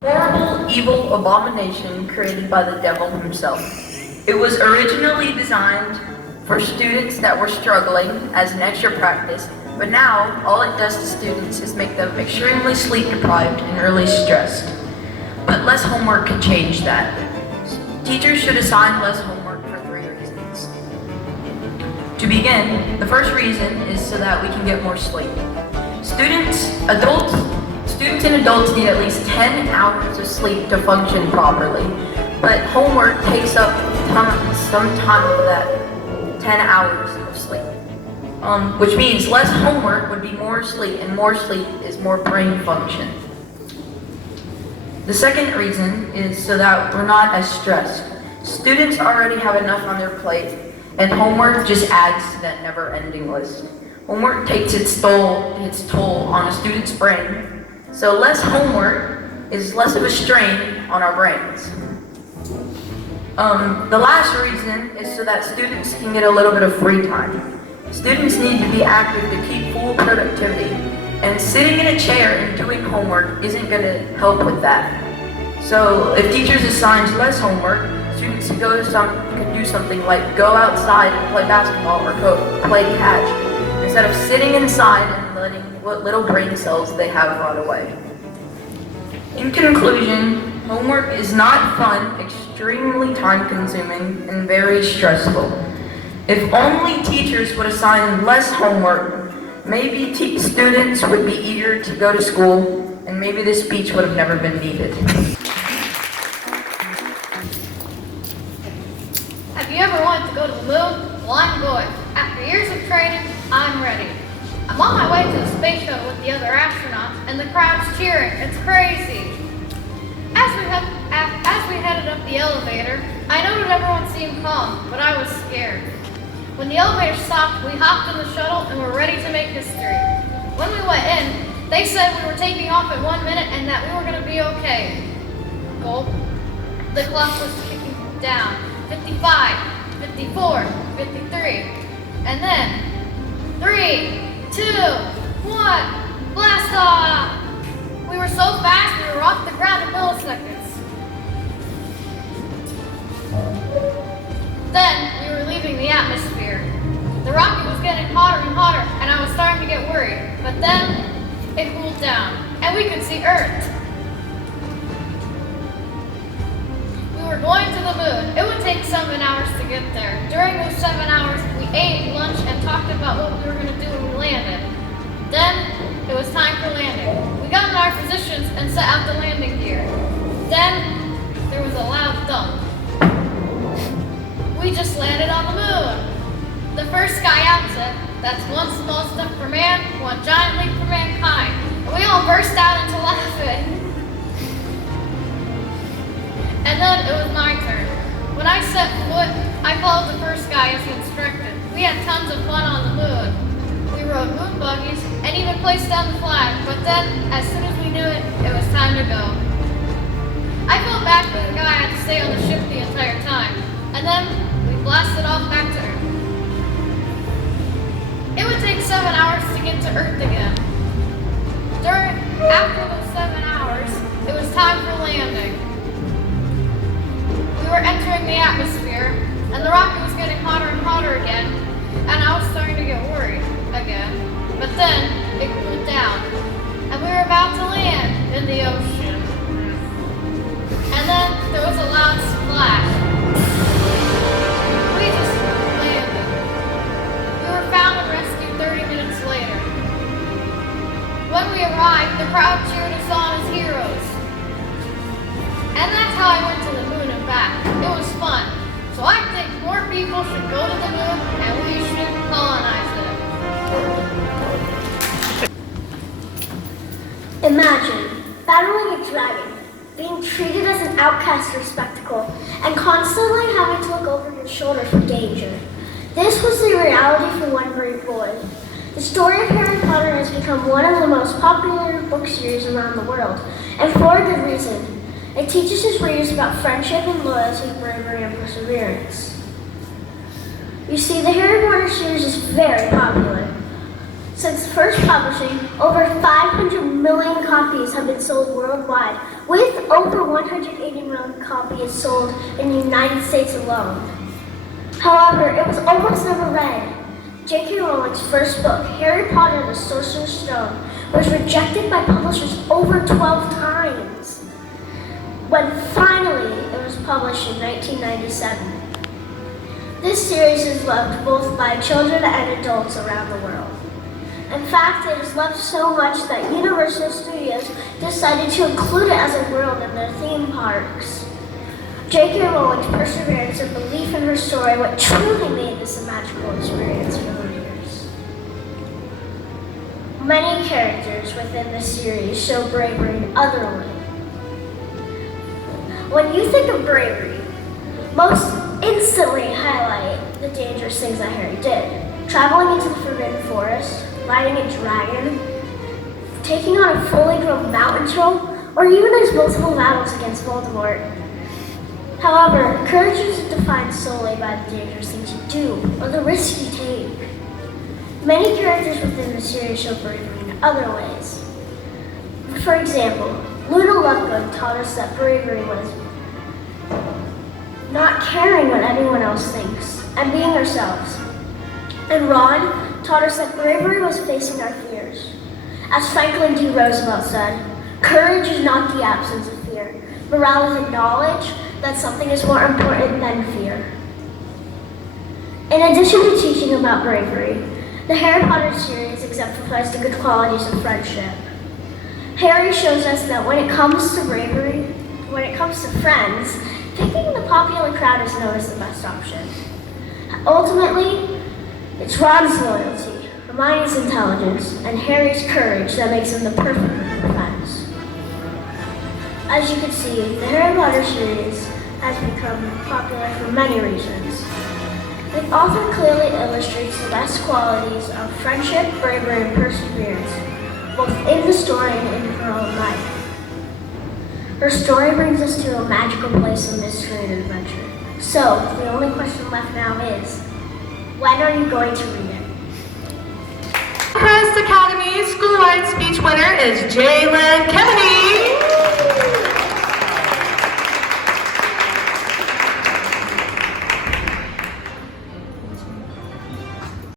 Horrible, evil abomination created by the devil himself. It was originally designed for students that were struggling as an extra practice, but now all it does to students is make them extremely sleep deprived and really stressed. But less homework can change that. Teachers should assign less homework for 3 reasons. To begin, the first reason is so that we can get more sleep. Students and adults need at least 10 hours of sleep to function properly, but homework takes up some time of that 10 hours of sleep. Which means less homework would be more sleep, and more sleep is more brain function. The second reason is so that we're not as stressed. Students already have enough on their plate, and homework just adds to that never-ending list. Homework takes its toll on a student's brain, so less homework is less of a strain on our brains. The last reason is so that students can get a little bit of free time. Students need to be active to keep full productivity, and sitting in a chair and doing homework isn't going to help with that. So if teachers assign less homework, students can do something like go outside and play basketball or play catch, instead of sitting inside and letting what little brain cells they have rot away. In conclusion, homework is not fun, extremely time-consuming, and very stressful. If only teachers would assign less homework, maybe students would be eager to go to school, and maybe this speech would have never been needed. Have you ever wanted to go to the moon? Well, I'm going. After years of training, I'm ready. I'm on my way to the space shuttle with the other astronauts, and the crowd's cheering. It's crazy. As we headed up the elevator, I noted everyone seemed calm, but I was scared. When the elevator stopped, we hopped in the shuttle and were ready to make history. When we went in, they said we were taking off at 1 minute and that we were going to be okay. Gulp. The clock was ticking down. 55, 54, 53. And then, 3, 2, 1, blast off! We were so fast we were off the ground in milliseconds. Then we were leaving the atmosphere. The rocket was getting hotter and hotter, and I was starting to get worried. But then it cooled down, and we could see Earth. We were going to the moon. It would take 7 hours to get there. During those 7 hours, we ate lunch and talked about what we were going to do when we landed. Then it was time for landing. We got in our positions and set out the landing gear. Then there was a loud thump. We just landed on the moon. The first guy out said, "That's one small step for man, one giant leap for mankind." And we all burst out into laughing. And then it was my turn. When I set foot, I followed the first guy as he instructed. We had tons of fun on the moon. We rode moon buggies and even placed down the flag, but then, as soon as we knew it, it was time to go. I felt bad for the guy I had to stay on the ship the entire time, and then we blasted off back to Earth. It would take 7 hours to get to Earth again. After those 7 hours, it was time for landing. We were entering the atmosphere, and the rocket was getting hotter and hotter again, and I was starting to get worried again. But then it cooled down, and we were about to land in the ocean. And then there was a loud splash. We just landed. We were found and rescued 30 minutes later. When we arrived, the crowd cheered us on as heroes. And that's how I went to the moon and back. It was fun. So I think more people should go to the moon and we should colonize it. Imagine battling a dragon, being treated as an outcast or spectacle, and constantly having to look over your shoulder for danger. This was the reality for one brave boy. The story of Harry Potter has become one of the most popular book series around the world, and for a good reason. It teaches its readers about friendship and loyalty, bravery, and perseverance. You see, the Harry Potter series is very popular. Since first publishing, over 500 million copies have been sold worldwide, with copies sold in the United States alone. However, it was almost never read. J.K. Rowling's first book, Harry Potter and the Sorcerer's Stone, was rejected by publishers over 12 times, when finally it was published in 1997. This series is loved both by children and adults around the world. In fact, it is loved so much that Universal Studios decided to include it as a world in their theme parks. J.K. Rowling's perseverance and belief in her story what truly made this a magical experience for the readers. Many characters within the series show bravery in other ways. When you think of bravery, most instantly highlight the dangerous things that Harry did. Traveling into the Forbidden Forest, riding a dragon, taking on a fully grown mountain troll, or even his multiple battles against Voldemort. However, courage isn't defined solely by the dangerous things you do or the risks you take. Many characters within the series show bravery in other ways. For example, Luna Lovegood taught us that bravery was not caring what anyone else thinks and being ourselves. And Ron taught us that bravery was facing our fears. As Franklin D. Roosevelt said, courage is not the absence of fear, but rather the knowledge that something is more important than fear. In addition to teaching about bravery, the Harry Potter series exemplifies the good qualities of friendship. Harry shows us that when it comes to bravery, when it comes to friends, picking the popular crowd is known as the best option. Ultimately, it's Ron's loyalty, Hermione's intelligence, and Harry's courage that makes them the perfect group of friends. As you can see, the Harry Potter series has become popular for many reasons. The author clearly illustrates the best qualities of friendship, bravery, and perseverance, both in the story and in her own life. Her story brings us to a magical place of mystery and adventure. So, the only question left now is, when are you going to read it? Crest Academy School-wide speech winner is Jalen